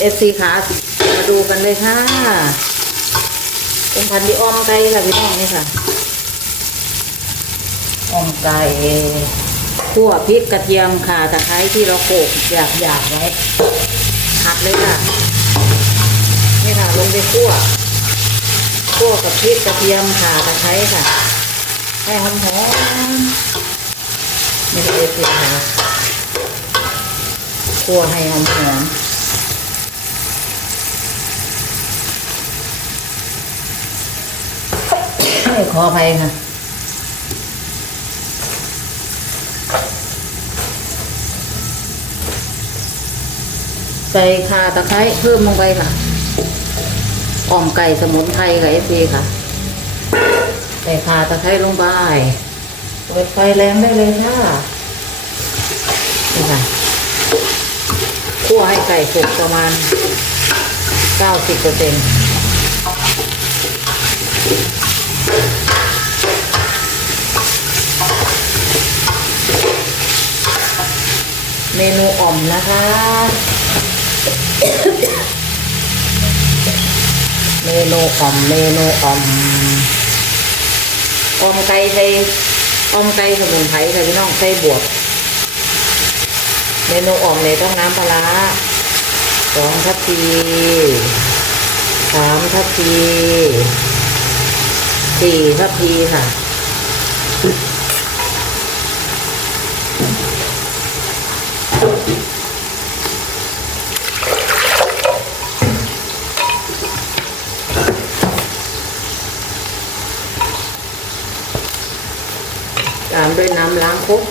เอฟซีขามาดูกันเลยค่ะ เป็นพันธุ์ที่อ้อมไก่ค่ะพี่น้องนี่ค่ะอ้อมไก่ขั่วพริกกระเทียมข่าตะไคร้ที่เราโขลกหยาบๆไว้หัดเลยค่ะนี่ค่ะลงไปคั่วคั่วกับพริกกระเทียมข่าตะไคร้ค่ะ ให้หอมๆนี่ค่ะเอฟซีขาคั่วให้หอม ๆขออภัยค่ะใส่ข่าตะไคร้เพิ่มลงไปค่ะอ่อมไก่สมุนไพรค่ะเอฟซีค่ะ ใส่ข่าตะไคร้ลงไปเปิดไฟแรงได้เลยค่ะนี่ค่ะคั่วให้ไก่สุกประมาณ 90เปอร์เซ็นต์ เมนูอ่อมนะคะ เมนูอ่อม เมนูอ่อมอ่อมไก่ใส่อ่อมไก่สมุนไพรค่ะพี่น้องใส่บวกเมนูอ่อมเลยต้องน้ำปลาร้าสองทัพพีสามทัพพี สี่ทัพพีค่ะ ตามด้วยน้ำล้างคุก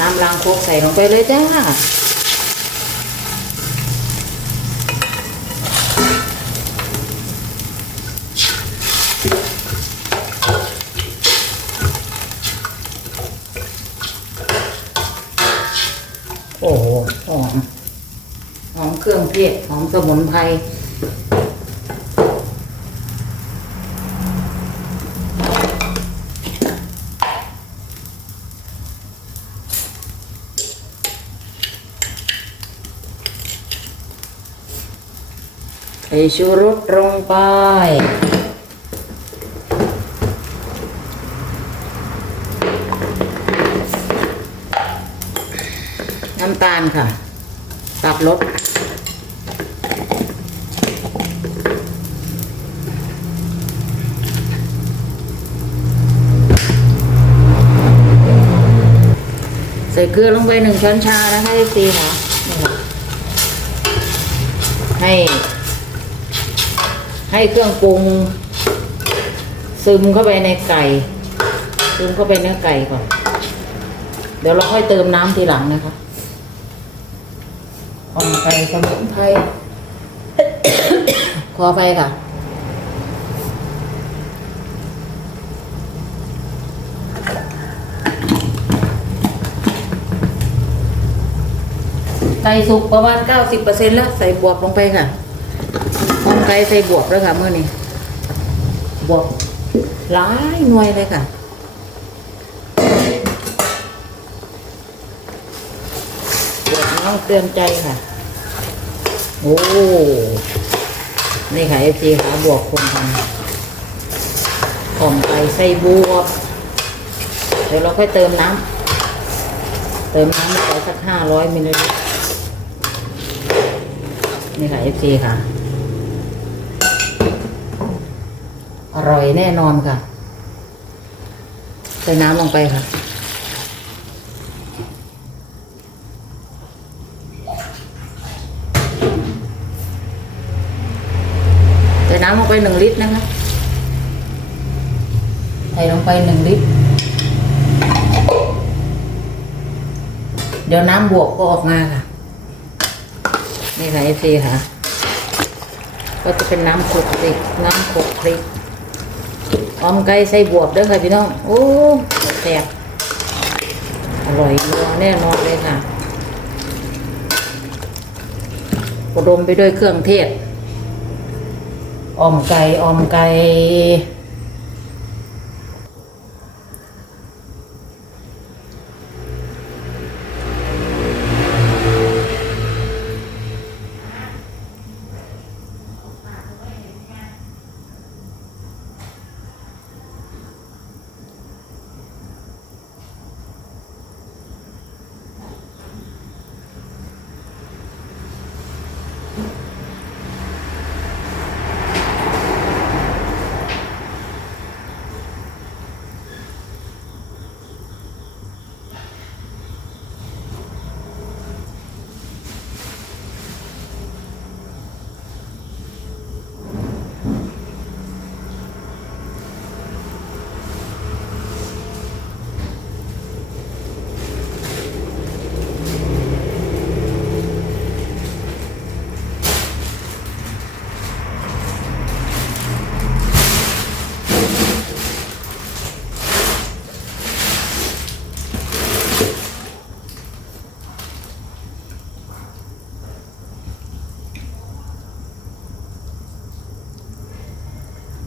น้ำล้างคุกใส่ลงไปเลยจ้า โอ้โหหอมหอมเครื่องเทศหอมสมุนไพรใส่ชูรสลงไปำตาลค่ะ ตัดรสใส่เกลือลงไปหนึ่งช้อนชานะคะให้ซีค่ะนี่ค่ะให้ ให้เครื่องปรุง ซึมเข้าไปในไก่ ซึมเข้าไปในไก่ก่อน เดี๋ยวเราค่อยเติมน้ำทีหลังนะคะ อ่อมไก่สมุนไพร ขอไปค่ะ ไก่สุกประมาณเก้าสิบเปอร์เซ็นแล้ว ใส่บวกลงไปค่ะอ่อมไก่ใส่บวกแล้วค่ะเมื่อนี้ บวกหลายหน่วยเลยค่ะ บวกน้องเตือนใจค่ะ โอ้นี่ค่ะเอฟซีค่ะบวกคนทำของไก่ใส่บวกเดี๋ยวเราค่อยเติมน้ำเติมน้ำไปสักห้าร้อยมิลลิลิตรนี่ค่ะเอฟซีค่ะ อร่อยแน่นอนค่ะ ใส่น้ำลงไปค่ะ น้ำลงไปหนึ่งลิตรนะคะ ใส่ลงไปหนึ่งลิตร เดี๋ยวน้ำบวกก็ออกมาค่ะ นี่ค่ะเอฟซีค่ะ ก็จะเป็นน้ำคลุกคลิกน้ำคลุกคลิกออมไก่ใส่บวบด้วยค่ะพี่น้อง โอ้แซ่บอร่อยนัวแน่นอนเลยค่ะอุดมไปด้วยเครื่องเทศ อมไก่อมไก่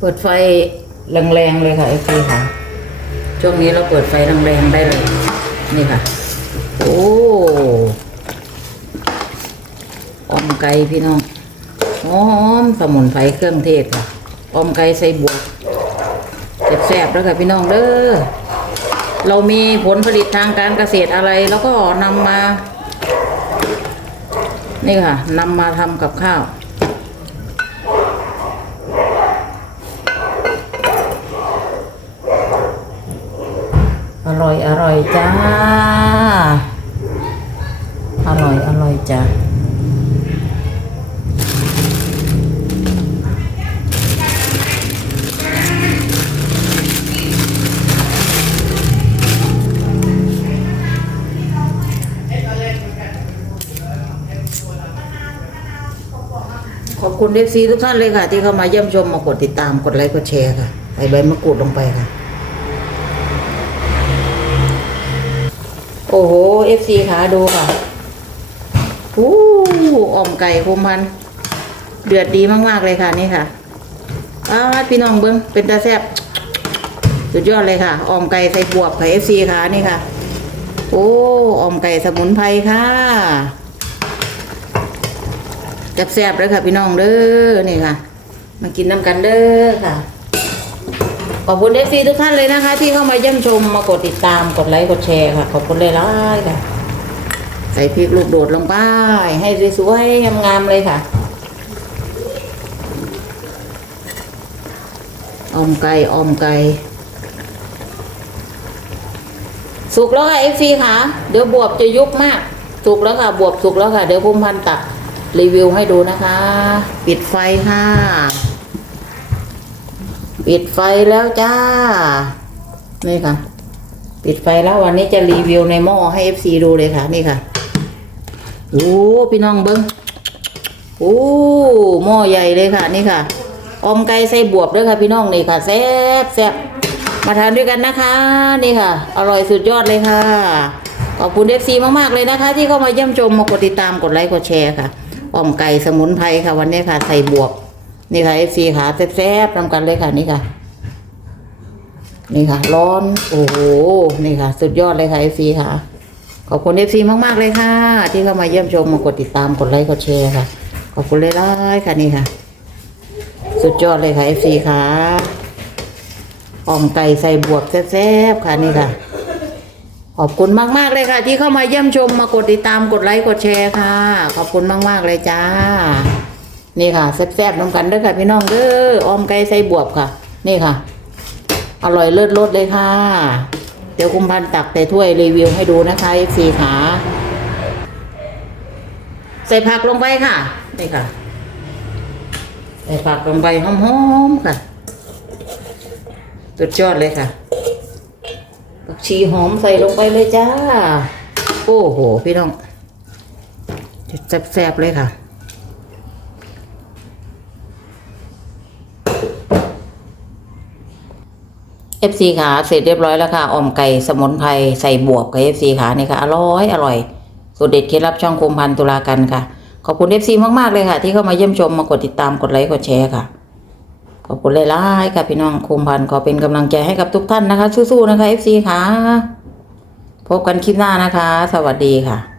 ปิดไฟแรงๆเลยค่ะเอฟซีค่ะ ช่วงนี้เราเปิดไฟแรงๆได้เลย นี่ค่ะ โอ้ออมไก่พี่น้องหอมสมุนไพรเครื่องเทศค่ะออมไก่ใส่บวกแซ่บๆแล้วค่ะพี่น้องเด้อเรามีผลผลิตทางการเกษตรอะไร แล้วก็นำมา นี่ค่ะนำมาทำกับข้าว ร่อยอร่อยจ้า อร่อยอร่อยจ้าขอบคุณเอฟซีทุกท่านเลยค่ะ ที่เข้ามาเยี่ยมชมมากดติดตามกดไลค์กดแชร์ค่ะใส่ใบมะกรูดลงไปค่ะ โอ้โหเอฟซีขาดูค่ะอู้อ่อมไก่คุมพัน เดือดดีมาก ๆ เลยค่ะนี่ค่ะอ้าพี่น้องเบิ้งเป็นตาแซบสุดยอดเลยค่ะอ่อมไก่ใส่บวบค่ะเอฟซีขานี่ค่ะ โอ้อ่อมไก่สมุนไพรค่ะแซบๆเลยค่ะพี่น้องเด้อนี่ค่ะ มากินน้ำกันเด้อค่ะ ขอบคุณเอฟซีทุกท่านเลยนะคะ ที่เข้ามาเยี่ยมชมมากดติดตามกดไลค์กดแชร์ค่ะ ขอบคุณเลยล่ายค่ะใส่พริกลูกโดดลงไปให้สวยๆงามๆเลยค่ะอมไก่อมไก่สุกแล้วค่ะเอฟซีค่ะ เดี๋ยวบวบจะยุบมาก สุกแล้วค่ะ บวบสุกแล้วค่ะ เดี๋ยวพุ่มพันตักรีวิวให้ดูนะคะ ปิดไฟค่ะ ปิดไฟแล้วจ้า นี่ค่ะ ปิดไฟแล้ววันนี้จะรีวิวในหม้อให้ FC ดูเลยค่ะ นี่ค่ะ โอ้พี่น้องเบิ้งโอ้หม้อใหญ่เลยค่ะ นี่ค่ะออมไก่ใส่บวบด้วยค่ะพี่น้องนี่ค่ะแซ่บแซ่บมาทานด้วยกันนะคะ นี่ค่ะ อร่อยสุดยอดเลยค่ะ ขอบคุณ FC มากๆเลยนะคะ ที่เข้ามาเยี่ยมชมมากดติดตามกดไลค์กดแชร์ค่ะออมไก่สมุนไพรค่ะวันนี้ค่ะ ใส่บวบ นี่ค่ะ FC ค่ะแซ่บๆนำกันเลยค่ะนี่ค่ะ นี่ค่ะ ร้อนโอ้โหนี่ค่ะ สุดยอดเลยค่ะ FC ค่ะ ขอบคุณ FC มากๆเลยค่ะ ที่เข้ามาเยี่ยมชมมากดติดตามกดไลค์กดแชร์ค่ะ ขอบคุณเลยๆค่ะนี่ค่ะ สุดยอดเลยค่ะ FC ค่ะอ่อมไก่ใส่บวบแซ่บๆค่ะนี่ค่ะขอบคุณมาก ๆ เลยค่ะ ที่เข้ามาเยี่ยมชมมากดติดตามกดไลค์กดแชร์ค่ะ ขอบคุณมาก ๆ เลยจ้า นี่ค่ะแซ่บๆน้ำกันเด้อค่ะพี่น้องเด้อออมไก่ใส่บวบค่ะ นี่ค่ะ อร่อยเลิศรสเลยค่ะ เดี๋ยวคุมพันตักแต่ถ้วยรีวิวให้ดูนะคะเอฟซีขาใส่ผักลงไปค่ะนี่ค่ะใส่ผักลงไปหอมๆค่ะสุดยอดเลยค่ะผักชีหอมใส่ลงไปเลยจ้า โอ้โห พี่น้องแซ่บๆเลยค่ะ อฟซีขาเสร็จเรียบร้อยแล้วค่ะออมไก่สมุนไพรใส่บวบกับเอฟซีขานี่ค่ะอร่อยอร่อยสูตรเด็ดเคล็ดลับช่องคุมพันตุลากันค่ะ ขอบคุณเอฟซีมากๆเลยค่ะ ที่เข้ามาเยี่ยมชมมากดติดตามกดไลค์กดแชร์ค่ะ ขอบคุณหลายๆค่ะพี่น้องคุมพันขอเป็นกำลังใจให้กับทุกท่านนะคะ สู้ๆนะคะเอฟซีค่ะพบกันคลิปหน้านะคะ สวัสดีค่ะ